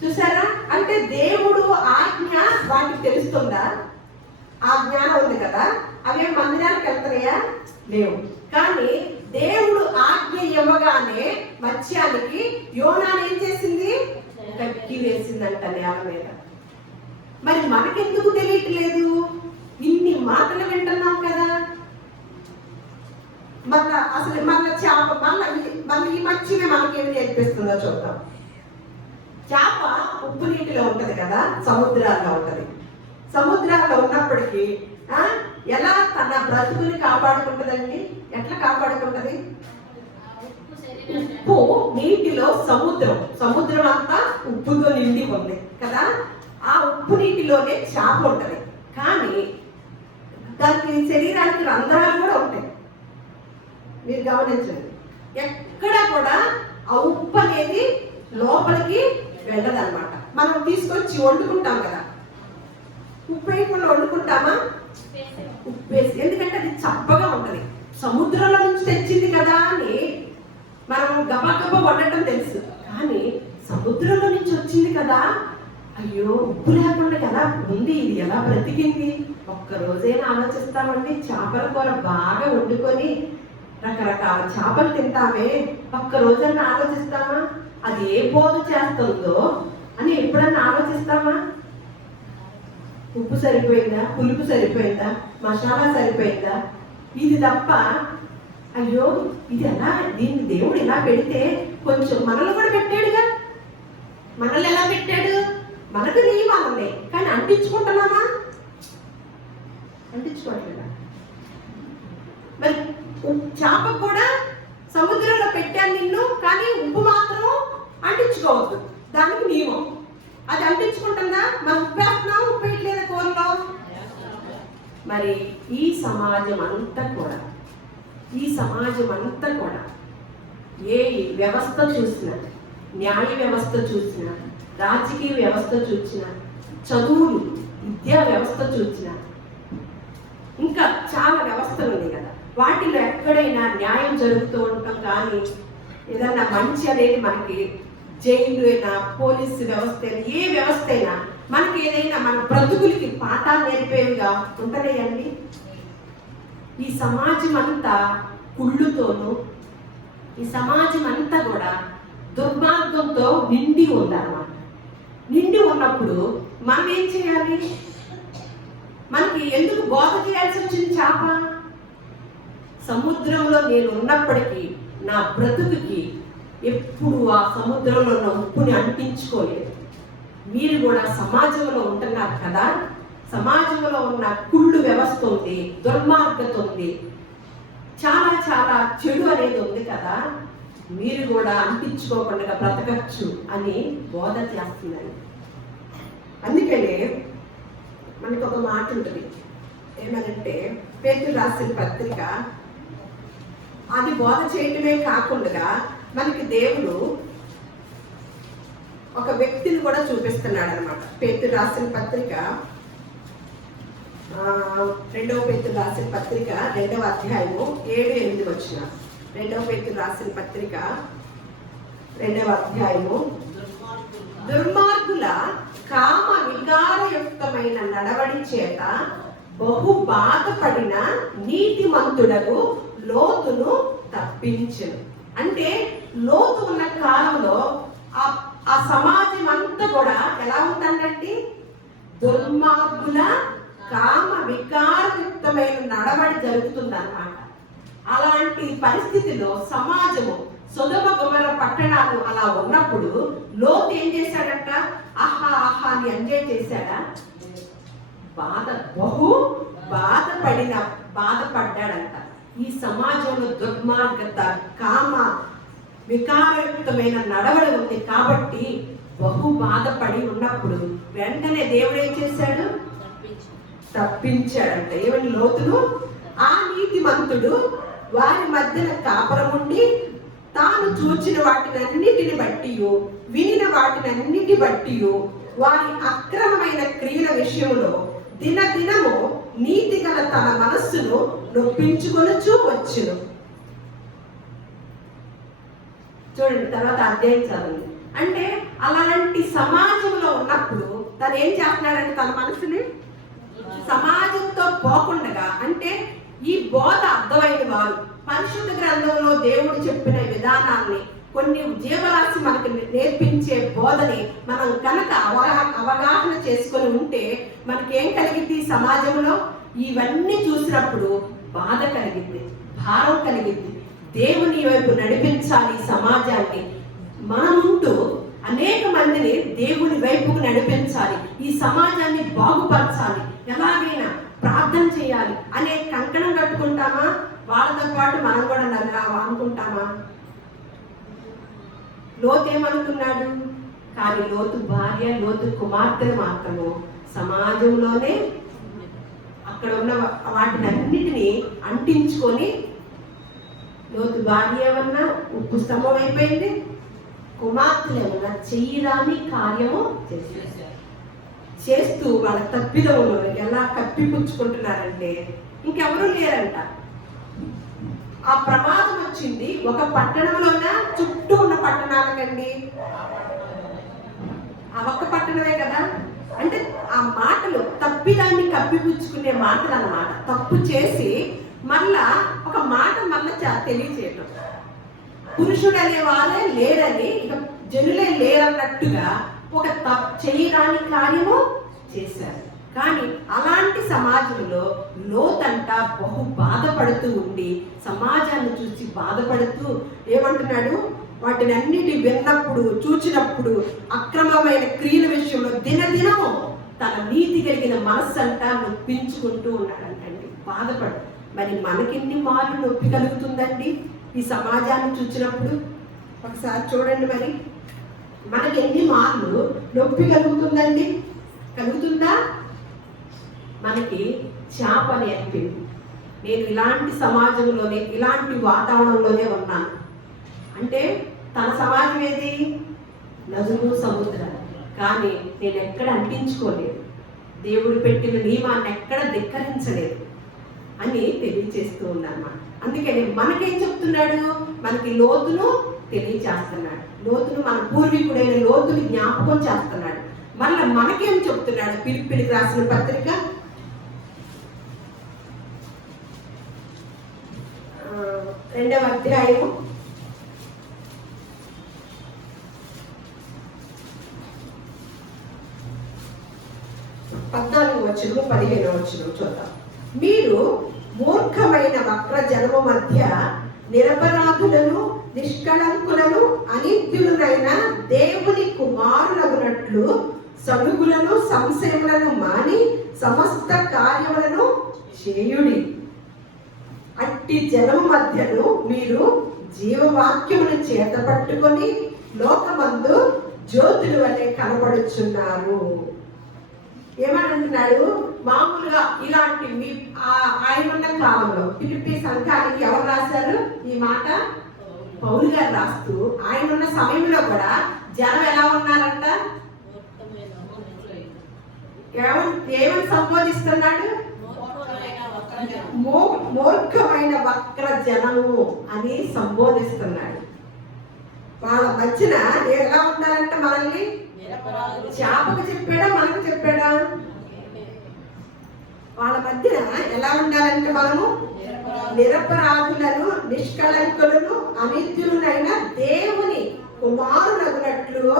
చూసారా? అంటే దేవుడు ఆజ్ఞ వాటికి తెలుస్తుందా? ఆ జ్ఞానం ఉంది కదా. అవేం మందిరానికి వెళ్తున్నాయా? లేవు. కానీ దేవుడు ఆజ్ఞ ఇవ్వగానే మత్స్యానికి యోనాను ఏం చేసింది? కక్కి వేసిందంట నేల మీద. మరి మనకెందుకు తెలియట్లేదు? ఇన్ని మాటలు వింటున్నాం కదా. మళ్ళా చేప మళ్ళీ ఈ మత్స్యమే మనకేమి నేర్పిస్తుందో చూద్దాం. చేప ఉప్పు నీటిలో ఉంటది కదా, సముద్రాల్లో ఉంటది. సముద్రాల్లో ఉన్నప్పటికీ ఎలా తన బ్రతుకుని కాపాడుకుంటదండి? ఎట్లా కాపాడుకుంటది? ఉప్పు నీటిలో సముద్రం అంతా ఉప్పుతో నిండి ఉంది కదా. ఆ ఉప్పు నీటిలోనే చేప ఉంటది. కానీ దానికి శరీరానికి రంధ్రాలు కూడా ఉంటాయి. మీరు గమనించండి. ఎక్కడ కూడా ఆ ఉప్పు అనేది లోపలికి వెళ్ళదన్నమాట. మనం తీసుకొచ్చి వండుకుంటాం కదా, ఉప్పు వేయకుండా వండుకుంటామా? ఉప్పు వేసి, ఎందుకంటే అది చప్పగా ఉంటది. సముద్రంలో నుంచి తెచ్చింది కదా అని మనం గబగబా వండటం తెలుసు. కానీ సముద్రంలో నుంచి వచ్చింది కదా, అయ్యో ఉప్పు లేకుండా ఎలా ఉంది, ఇది ఎలా బ్రతికింది? ఒక్కరోజైనా ఆలోచిస్తామండి. చేపల కూర బాగా వండుకొని రకరకాల చేపలు తింటామే, ఒక్కరోజైనా ఆలోచిస్తామా అది ఏ బోధ చేస్తుందో అని? ఎప్పుడన్నా ఆలోచిస్తామా? ఉప్పు సరిపోయిందా, పులుపు సరిపోయిందా, మసాలా సరిపోయిందా, ఇది తప్ప అయ్యో ఇది ఎలా, దీన్ని దేవుడు ఇలా పెడితే కొంచెం మనల్ని కూడా పెట్టాడుగా. మనల్ని ఎలా పెట్టాడు? మనకు నియమాలు ఉన్నాయి, కానీ అంటించుకుంటున్నామా? అంటించుకోవట్లేదా? మరి చేప కూడా సముద్రంలో పెట్టాను నిన్ను, కానీ ఉప్పు మాత్రం అంటించుకోవద్దు, దానికి నియమం. అది అంటించుకుంటుందా? మనం ఉప్పు వేస్తున్నాం, ఉప్పు వేయట్లేదా కూరలో? మరి ఈ సమాజం అంతా కూడా ఏ వ్యవస్థ చూసినా, న్యాయ వ్యవస్థ చూసినా, రాజకీయ వ్యవస్థ చూసినా, చదువులు విద్యా వ్యవస్థ చూసినా, ఇంకా చాలా వ్యవస్థలు ఉన్నాయి కదా, వాటిలో ఎక్కడైనా న్యాయం జరుగుతూ ఉంటాం. కానీ ఏదన్నా మంచి అనేది మనకి జైలు అయినా, పోలీసు వ్యవస్థ అయినా, ఏ వ్యవస్థ అయినా మనకి ఏదైనా మన బ్రతుకులకి పాఠాలు నేర్పేవిగా ఉంటున్నాయండి. ఈ సమాజం అంతా కుళ్ళుతోనూ, ఈ సమాజం అంతా కూడా దుర్మార్గంతో నిండి ఉందన్నమాట. నిండి ఉన్నప్పుడు మనం ఏం చేయాలి? మనకి ఎందుకు బోధ చేయాల్సి వచ్చింది? చేప సముద్రంలో నేను ఉన్నప్పటికీ నా బ్రతుకుకి ఎప్పుడు ఆ సముద్రంలో ఉన్న ఉప్పుని అంటించుకోలేదు. మీరు కూడా సమాజంలో ఉంటున్నారు కదా, సమాజంలో ఉన్న కుళ్ళు వ్యవస్థ ఉంది, దుర్మార్గత ఉంది, చాలా చాలా చెడు అనేది ఉంది కదా, మీరు కూడా అంటించుకోకుండా బ్రతకచ్చు అని బోధ చేస్తున్నారు. అందుకనే మనకు ఒక మాట ఉంటుంది, ఏమనంటే పేతురు రాసిన పత్రిక, అది బోధ చేయటమే కాకుండా మనకి దేవుడు ఒక వ్యక్తిని కూడా చూపిస్తున్నాడు అనమాట. పేతురు రాసిన పత్రిక 2వ పేతురు రాసిన పత్రిక 2వ అధ్యాయము 7-8 వచ్చిన. 2వ పేతురు రాసిన పత్రిక 2వ అధ్యాయము, దుర్మార్గుల కామ వికారయుక్తమైన నడవడి చేత బహు బాధపడిన నీతిమంతుడకు లోతును తప్పించను. అంటే లోతు ఉన్న కాలంలో ఆ సమాజం అంతా కూడా ఎలా ఉందంటే దుర్మార్గుల కామ వికారయుక్తమైన నడవడి జరుగుతుందన్నమాట. అలాంటి పరిస్థితిలో సమాజము సొదొమ గొమొర్రా పట్టణాలు అలా ఉన్నప్పుడు లోతు ఏం చేశాడంట? ఆహా ఆహా అని ఎంజాయ్ చేశాడా? బహు బాధపడ్డాడంట. ఈ సమాజంలో దుర్మార్గత, కామ వికారయుక్తమైన నడవడి ఉంది కాబట్టి బహు బాధపడి ఉన్నప్పుడు వెంటనే దేవుడు ఏం చేశాడు? తప్పించాడంట. ఏమని? లోతును. ఆ నీతిమంతుడు వారి మధ్యన కాపురం ఉండి తాను చూచిన వాటినన్నిటిని బట్టి వినిన వాటినన్నిటి బట్టి వారి అక్రమమైన క్రియల విషయంలో దినదినము నీతి గల తన మనస్సును నొప్పించుకొనుచూ వచ్చును. చూడండి, తర్వాత అధ్యాయం చదువు. అంటే అలాంటి సమాజంలో ఉన్నప్పుడు తను ఏం చేస్తున్నాడంటే తన మనసుని సమాజంతో పోకుండా, అంటే ఈ బోధ అర్థమైన వారు పరిశుద్ధ గ్రంథంలో దేవుడు చెప్పిన విధానాన్ని, కొన్ని జీవరాశి మనకు నేర్పించే బోధని మనం కనుక అవగాహన చేసుకొని ఉంటే మనకేం కలిగింది? సమాజంలో ఇవన్నీ చూసినప్పుడు బాధ కలిగింది, భారం కలిగింది. దేవుని వైపు నడిపించాలి సమాజాన్ని. మనముంటూ అనేక మందిని దేవుని వైపుకు నడిపించాలి, ఈ సమాజాన్ని బాగుపరచాలి, ఎలాగైనా ప్రార్థన చేయాలి అనే కంకణం కట్టుకుంటామా? వాళ్ళతో పాటు మనం కూడా అనుకుంటామా? లోతు ఏమనుకున్నాడు? కానీ లోతు భార్య, లోతు కుమార్తెను మాత్రము సమాజంలోనే అక్కడ ఉన్న వాటినన్నిటినీ అంటించుకొని, లోతు భార్య ఏమన్నా ఉప్పు స్తంభం అయిపోయింది, కుమార్తెలు ఏమన్నా చెయ్యరాని కార్యము చేస్తూ వాళ్ళ తప్పిదములు ఎలా కప్పిపుచ్చుకుంటున్నారంటే ఇంకెవరూ లేరంట. ఆ ప్రమాదం వచ్చింది ఒక పట్టణంలోన, చుట్టూ ఉన్న పట్టణాలకండి. ఆ ఒక్క పట్టణమే కదా. అంటే ఆ మాటలు తప్పిదాన్ని కప్పిపుచ్చుకునే మాటలు అన్నమాట. తప్పు చేసి మళ్ళా ఒక మాట మళ్ళా తెలియచేయటం. పురుషుడు అనే వాళ్ళే లేరని, ఇక జనులే లేరన్నట్టుగా ఒక చేయరాని కార్యము చేశారు. కానీ అలాంటి సమాజంలో లోతంట బహు బాధపడుతూ ఉండి, సమాజాన్ని చూసి బాధపడుతూ ఏమంటున్నాడు? వాటిని అన్నిటి విన్నప్పుడు, చూచినప్పుడు అక్రమమైన క్రియల విషయంలో దినదినము తన నీతి కలిగిన మనస్సు అంతా నొప్పించుకుంటూ ఉన్నాడంటండి, బాధపడు. మరి మనకెన్ని మార్లు నొప్పి కలుగుతుందండి ఈ సమాజాన్ని చూసినప్పుడు? ఒకసారి చూడండి, మరి మనకి ఎన్ని మార్లు నొప్పి కలుగుతుందండి? కలుగుతుందా? మనకి చేప నేర్పింది. నేను ఇలాంటి సమాజంలోనే, ఇలాంటి వాతావరణంలోనే ఉన్నాను అంటే తన సమాజం ఏది? నదులు, సముద్రాలు. కానీ నేను ఎక్కడ అంటించుకోలేదు, దేవుడు పెట్టిన నియమాన్ని ఎక్కడ ధిక్కరించలేదు అని తెలియచేస్తూ ఉన్నానమాట. అందుకని మనకేం చెప్తున్నాడు? మనకి లోతును తెలియచేస్తున్నాడు. లోతును, మన పూర్వీకుడైన లోతుని జ్ఞాపకం చేస్తున్నాడు. మళ్ళీ మనకేం చెప్తున్నాడు? ఫిలిప్పీయులకు రాసిన పత్రిక 2వ అధ్యాయము వచనము 15వ వచనం చూద్దాం. మీరు మూర్ఖమైన వక్ర జనము మధ్య నిరపరాధులను నిష్కళంకులను అనిత్యులైన దేవుని కుమారులగునట్లు సడుగులను సంశయములను మాని సమస్త కార్యములను చేయుడి. అట్టి జనము మధ్యను మీరు జీవవాక్యమును చేత పట్టుకొని లోకమందు జ్యోతుల వలె కనబడుచున్నారు. ఏమని అంటున్నాడు? మామూలుగా ఇలాంటి ఆయన ఉన్న కాలంలో ఫిలిప్పీ సంఘానికి ఎవరు రాశారు ఈ మాట? పౌలు గారు రాస్తూ ఆయన ఉన్న సమయంలో కూడా జనం ఎలా ఉన్నారంట? ఏమని సంబోధిస్తున్నాడు? మూర్ఖమైన వక్ర జనము అని సంబోధిస్తున్నాడు. వాళ్ళ మధ్యన ఎలా ఉండాలంట? మనల్ని చేపకు చెప్పాడా మనకు చెప్పాడా? వాళ్ళ మధ్యన ఎలా ఉండాలంటే మనము నిరపరాధులను నిష్కళంకులను అనిత్యులైన దేవుని కుమారులగునట్లు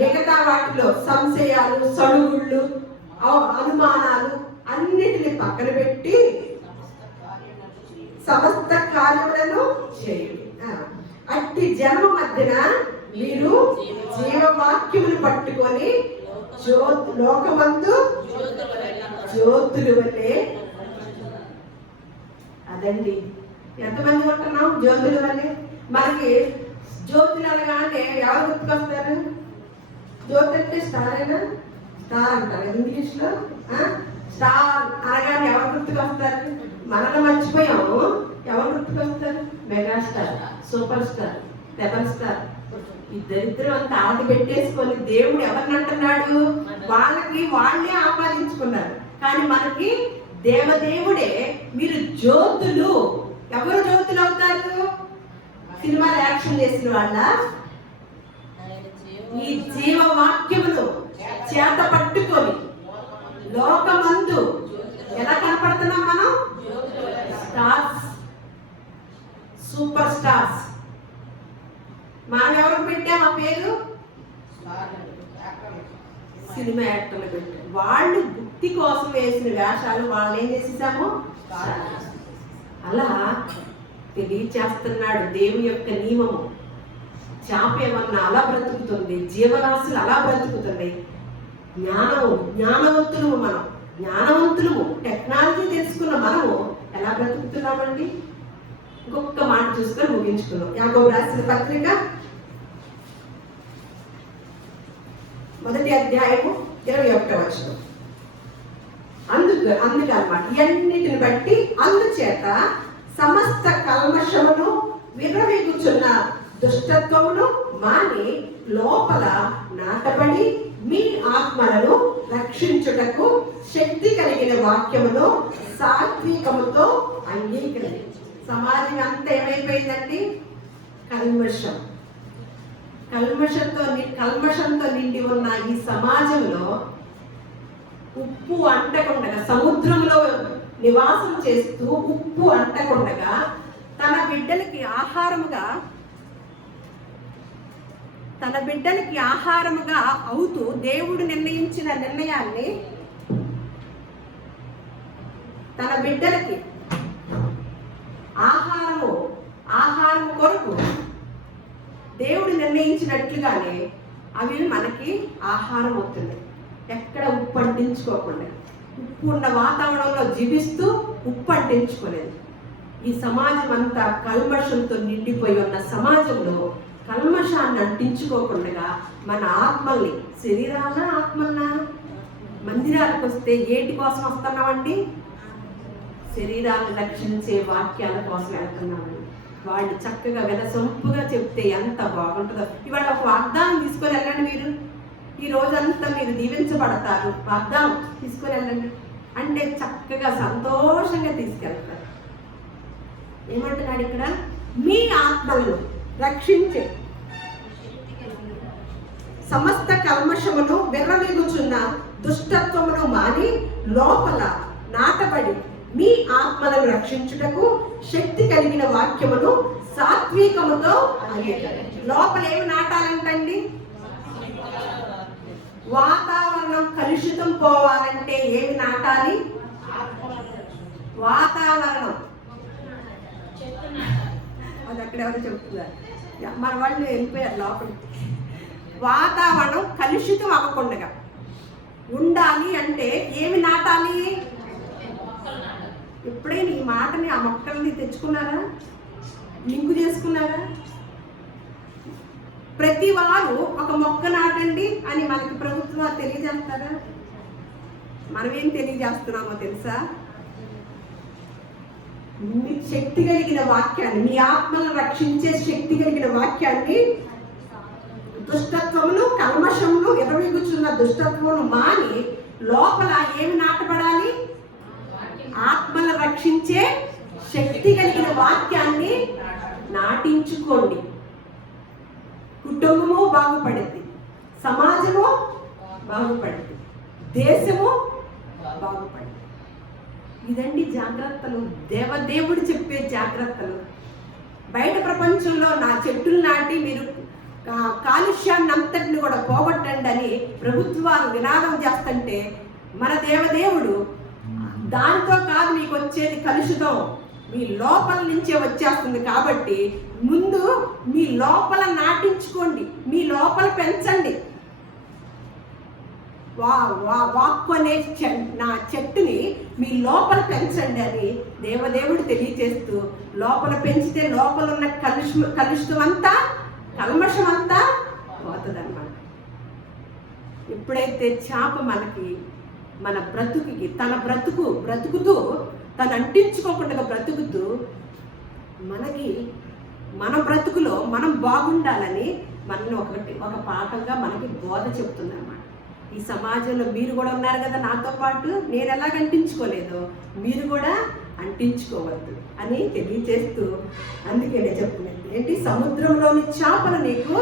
మిగతా వాటిలో సంశయాలు సడుగుళ్ళు అనుమానాలు అన్నిటిని పక్కన పెట్టి సమస్త కార్యములను చేయండి. అట్టి జన్మ మధ్యన మీరు జీవవాక్యమును పట్టుకొని లోకమందు జ్యోతులు వల్లే. అదండి, ఎంతమంది ఉంటున్నాం జ్యోతుల వల్లే? మనకి జ్యోతులు అనగానే ఎవరు గుర్తుకొస్తారు? జ్యోతి అంటే స్టార్ అయినా స్టార్ అంటారు ఇంగ్లీష్ లో. స్టార్ అనగానే ఎవరు గుర్తుకొస్తారు? మనల్ని మర్చిపోయాము. ఎవరు గుర్తుకొస్తారు? Megastar, super star, rebel star. ఇద్దరిద్దరు అంత ఆది పెట్టేసుకొని దేవుడు ఎవరిని అంటున్నాడు? వాళ్ళకి వాళ్ళే ఆపాదించుకున్నారు. కానీ మనకి దేవదేవుడే మీరు జ్యోతులు. ఎవరు జ్యోతులు అవుతారు? సినిమాలు యాక్షన్ చేసిన వాళ్ళ ఈ జీవవాక్యమును చేత పట్టుకొని లోకమందు ఎలా కనపడుతున్నాం మనం? Stars, super stars. మనం ఎవరికి పెట్టాం ఆ పేరు? సినిమా యాక్టర్లు పెట్టాం. వాళ్ళు భక్తి కోసం వేసిన వేషాలు వాళ్ళు ఏం చేసేసాము? అలా తెలియచేస్తున్నాడు దేవుని యొక్క నియమము. చేప ఏమన్నా అలా బ్రతుకుతుంది, జీవరాశులు అలా బ్రతుకుతుంది. జ్ఞానవంతులము మనం, జ్ఞానవంతులము టెక్నాలజీ తెలుసుకున్న మనము ఎలా బ్రతుకుతున్నామండి? ఇంకొక మాట చూసుకొని ముగించుకున్నాం. యాకోబు రాసిన పత్రిక 1వ అధ్యాయము 21వ వచనం. అందుకన్నమాట ఇవన్నిటిని బట్టి అందుచేత సమస్త కల్మషమును విర్రవీగుచున్న దుష్టత్వమును మాని లోపల నాటబడి మీ ఆత్మలను రక్షించుటకు శక్తి కలిగిన వాక్యమును సాత్వికముతో అంగీకరించి. సమాజం అంతా ఏమైపోయిందండి? కల్మషంతో నిండి ఉన్న ఈ సమాజంలో ఉప్పు అంటకుండగా, సముద్రంలో నివాసం చేస్తూ ఉప్పు అంటకుండగా తన బిడ్డలకి ఆహారముగా అవుతూ దేవుడు నిర్ణయించిన నిర్ణయాన్ని తన బిడ్డలకి ఆహారము కొరకు దేవుడు నిర్ణయించినట్లుగానే అవి మనకి ఆహారం అవుతుంది. ఎక్కడ ఉప్పు అంటించుకోకుండా, ఉప్పు ఉన్న వాతావరణంలో జీవిస్తూ ఉప్పు అంటించుకోలేదు. ఈ సమాజం అంతా కల్మషంతో నిండిపోయి ఉన్న సమాజంలో కల్మషాన్ని అంటించుకోకుండా మన ఆత్మల్ని, శరీరాల ఆత్మల్నా, మందిరాలకు వస్తే ఏటి కోసం వస్తున్నామండి? శరీరాన్ని రక్షించే వాక్యాల కోసం వెళ్తున్నామండి. వాళ్ళు చక్కగా వినసొంపుగా చెప్తే ఎంత బాగుంటుందో. ఇవాళ ఒక వాగ్దానం తీసుకొని వెళ్ళండి. మీరు ఈ రోజంతా మీరు దీవించబడతారు, వాగ్దానం తీసుకొని వెళ్ళండి అంటే చక్కగా సంతోషంగా తీసుకెళ్తారు. ఏమంటున్నాడు ఇక్కడ? మీ ఆత్మలను రక్షించే సమస్త కల్మషమును విర్రవీగుచున్న దుష్టత్వమును మాని లోపల నాటబడి మీ ఆత్మలను రక్షించుటకు శక్తి కలిగిన వాక్యమును సాత్వికముతో అంగీకరించండి. లోపల ఏమి నాటాలంటండి? వాతావరణం కలుషితం పోవాలంటే ఏమి నాటాలి? వాతావరణం. అది అక్కడ ఎవరు చెప్తున్నారు, మన వాళ్ళు వెళ్ళిపోయారు లోపలికి. వాతావరణం కలుషితం అవ్వకుండా ఉండాలి అంటే ఏమి నాటాలి? ఎప్పుడైనా ఈ మాటని, ఆ మొక్కల్ని తెచ్చుకున్నారా, లింకు చేసుకున్నారా? ప్రతి వారు ఒక మొక్క నాటండి అని మనకి ప్రభుత్వం తెలియజేస్తారా? మనమేం తెలియజేస్తున్నామో తెలుసా? మీ శక్తి కలిగిన వాక్యాన్ని, మీ ఆత్మను రక్షించే శక్తి కలిగిన వాక్యాన్ని, దుష్టత్వమును కల్మషమును ఎరవేగుచున్న దుష్టత్వమును మాని లోపల ఏమి నాటబడాలి? ఆత్మను రక్షించే శక్తి కలిగిన వాక్యాన్ని నాటించుకోండి. కుటుంబము బాగుపడింది, సమాజము బాగుపడింది, దేశము బాగుపడింది. ఇదండి జాగ్రత్తలు, దేవుడు చెప్పే జాగ్రత్తలు. బయట ప్రపంచంలో నా చెట్టులు నాటి మీరు కాలుష్యాన్ని అంతటిని కూడా పోగొట్టండి అని ప్రభుత్వాలు నినాదం చేస్తుంటే, మన దేవదేవుడు దాంతో కాదు మీకు వచ్చేది కలుషితం, మీ లోపల నుంచే వచ్చేస్తుంది. కాబట్టి ముందు మీ లోపల నాటించుకోండి, మీ లోపల పెంచండి. వాక్కు అనే నా చెట్టుని మీ లోపల పెంచండి అని దేవదేవుడు తెలియజేస్తూ, లోపల పెంచితే లోపల ఉన్న కలుషితం అంతా, కల్మషం అంతా పోతుందన్నమాట. ఎప్పుడైతే చేప మనకి, మన బ్రతుకుకి, తన బ్రతుకుతూ తను అంటించుకోకుండా బ్రతుకుతూ మనకి, మన బ్రతుకులో మనం బాగుండాలని మనల్ని ఒక పాఠంగా మనకి బోధ చెప్తుందన్నమాట. ఈ సమాజంలో మీరు కూడా ఉన్నారు కదా నాతో పాటు, నేను ఎలాగ అంటించుకోలేదో మీరు కూడా అంటించుకోవద్దు అని తెలియజేస్తూ, అందుకే నేను చెప్తున్నాను ఏంటి, సముద్రంలోని చేపలు నీకు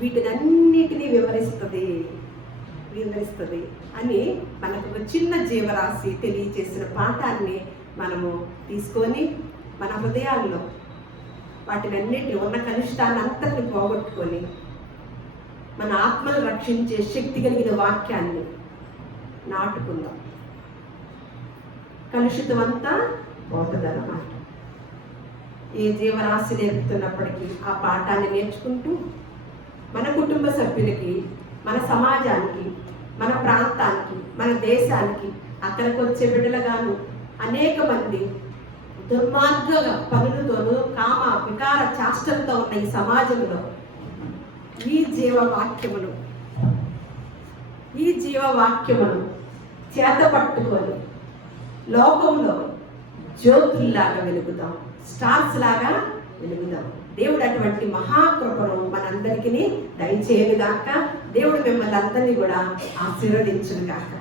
వీటినన్నిటినీ వివరిస్తుంది అని మనకు ఒక చిన్న జీవరాశి తెలియజేసిన పాఠాన్ని మనము తీసుకొని మన హృదయాల్లో వాటినన్నిటిని, ఉన్న కలుషితాన్ని అంతటిని పోగొట్టుకొని మన ఆత్మను రక్షించే శక్తి కలిగిన వాక్యాన్ని నాటుకుందాం. కలుషితం అంతా పోతుందన్నమాట. ఏ జీవరాశి నేర్పుతున్నప్పటికీ ఆ పాఠాన్ని నేర్చుకుంటూ మన కుటుంబ సభ్యులకి, మన సమాజానికి, మన ప్రాంతానికి, మన దేశానికి, అక్కడికి వచ్చే బిడ్డలుగాను అనేక మంది దుర్మార్గ పనులతోనూ కామ వికార చాష్టలతో ఉన్న ఈ సమాజంలో ఈ జీవవాక్యమును చేత పట్టుకొని లోకంలో జ్యోతుల్లాగా వెలుగుదాం, స్టార్స్ లాగా వెలుగుదాం. దేవుడు అటువంటి మహాకృపను మనందరికీ దయచేయను గాక. దేవుడు మిమ్మల్ని అందరినీ కూడా ఆశీర్వదించును గాక.